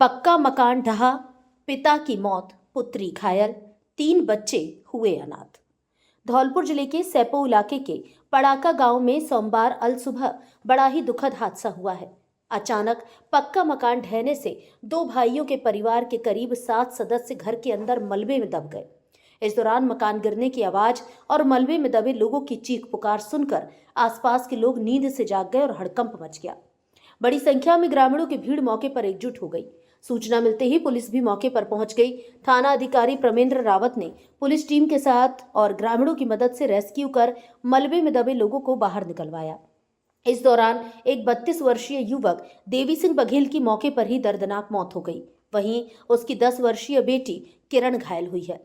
पक्का मकान ढहा, पिता की मौत, पुत्री घायल, 3 बच्चे हुए अनाथ। धौलपुर जिले के सैपो इलाके के पड़ाका गांव में सोमवार अल सुबह बड़ा ही दुखद हादसा हुआ है। अचानक पक्का मकान ढहने से 2 भाइयों के परिवार के करीब 7 सदस्य घर के अंदर मलबे में दब गए। इस दौरान मकान गिरने की आवाज और मलबे में दबे लोगों की चीख पुकार सुनकर आसपास के लोग नींद से जाग गए और हड़कंप मच गया। बड़ी संख्या में ग्रामीणों की भीड़ मौके पर एकजुट हो गई। सूचना मिलते ही पुलिस भी मौके पर पहुंच गई। थाना अधिकारी प्रमेंद्र रावत ने पुलिस टीम के साथ और ग्रामीणों की मदद से रेस्क्यू कर मलबे में दबे लोगों को बाहर निकलवाया। इस दौरान एक 32 वर्षीय युवक देवी सिंह बघेल की मौके पर ही दर्दनाक मौत हो गई। वहीं उसकी 10 वर्षीय बेटी किरण घायल हुई है।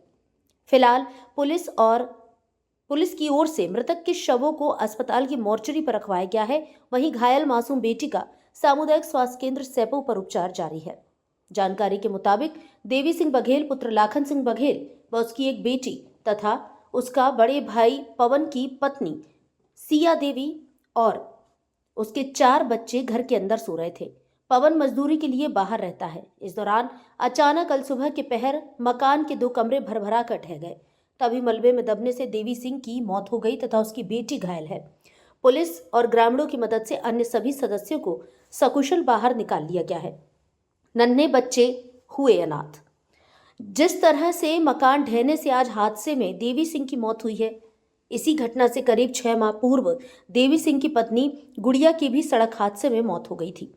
फिलहाल पुलिस की ओर से मृतक के शवों को अस्पताल की मोर्चरी पर रखवाया गया है। वहीं घायल मासूम बेटी का सामुदायिक स्वास्थ्य केंद्र सैपो पर उपचार जारी है। जानकारी के मुताबिक देवी सिंह बघेल पुत्र लाखन सिंह बघेल व उसकी एक बेटी तथा उसका बड़े भाई पवन की पत्नी सिया देवी और उसके 4 बच्चे घर के अंदर सो रहे थे। पवन मजदूरी के लिए बाहर रहता है। इस दौरान अचानक कल सुबह के पहर मकान के 2 कमरे भरभरा कर ढह गए। तभी मलबे में दबने से देवी सिंह की मौत हो गई तथा उसकी बेटी घायल है। पुलिस और ग्रामीणों की मदद से अन्य सभी सदस्यों को सकुशल बाहर निकाल लिया गया है। नन्हे बच्चे हुए अनाथ। जिस तरह से मकान ढहने से आज हादसे में देवी सिंह की मौत हुई है, इसी घटना से करीब 6 माह पूर्व देवी सिंह की पत्नी गुड़िया की भी सड़क हादसे में मौत हो गई थी।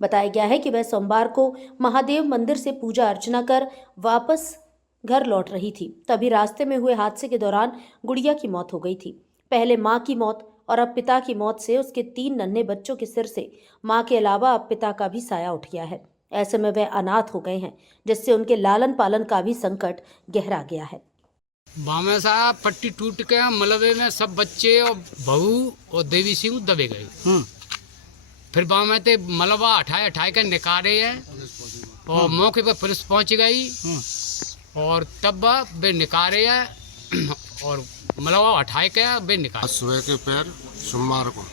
बताया गया है कि वह सोमवार को महादेव मंदिर से पूजा अर्चना कर वापस घर लौट रही थी। तभी रास्ते में हुए हादसे के दौरान गुड़िया की मौत हो गई थी। पहले मां की मौत और अब पिता की मौत से उसके 3 नन्हे बच्चों के सिर से मां के अलावा अब पिता का भी साया उठ गया है। ऐसे में वे अनाथ हो गए हैं, जिससे उनके लालन पालन का भी संकट गहरा गया है। बामे साहब पट्टी टूट के मलबे में सब बच्चे और बहू और देवी सिंह दबे गए। फिर बामे ते मलबा हटाए के निकाले है और मौके पर पुलिस पहुंच गई और तब वे निकाले है और मलबा हटाए के वे निकाले। सुबह के पैर सोमवार को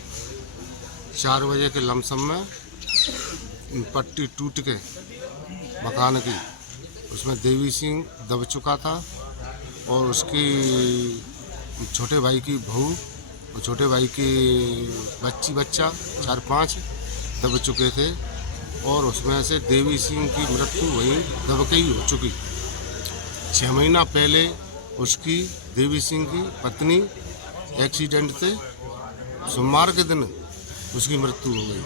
4 बजे के लमसम में पट्टी टूट के मकान की उसमें देवी सिंह दब चुका था और उसकी छोटे भाई की बहू और छोटे भाई की बच्चा 4-5 दब चुके थे और उसमें से देवी सिंह की मृत्यु वहीं दब के ही हो चुकी। 6 महीना पहले उसकी देवी सिंह की पत्नी एक्सीडेंट से सोमवार के दिन उसकी मृत्यु हो गई।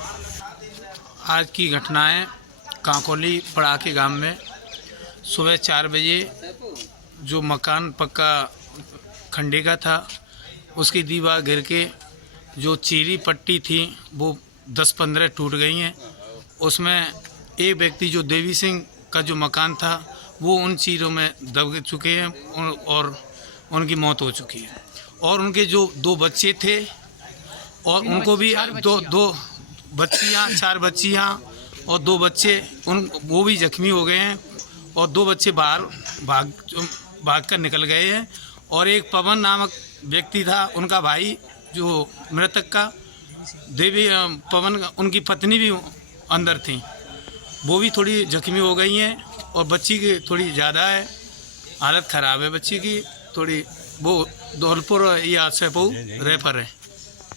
आज की घटना है कांकोली पड़ाके गांव में सुबह 4 बजे जो मकान पक्का खंडे का था उसकी दीवार गिर के जो चीरी पट्टी थी वो 10-15 टूट गई हैं। उसमें एक व्यक्ति जो देवी सिंह का जो मकान था वो उन चीरों में दब चुके हैं और उनकी मौत हो चुकी है। और उनके जो 2 बच्चे थे और उनको भी दो बच्चियाँ 4 बच्चियाँ और 2 बच्चे वो भी जख्मी हो गए हैं और 2 बच्चे बाहर भाग कर निकल गए हैं। और एक पवन नामक व्यक्ति था, उनका भाई जो मृतक का देवी पवन उनकी पत्नी भी अंदर थी, वो भी थोड़ी जख्मी हो गई हैं और बच्ची की थोड़ी ज़्यादा है, हालत ख़राब है बच्ची की थोड़ी। वो धौलपुर या सैपो रेफर है।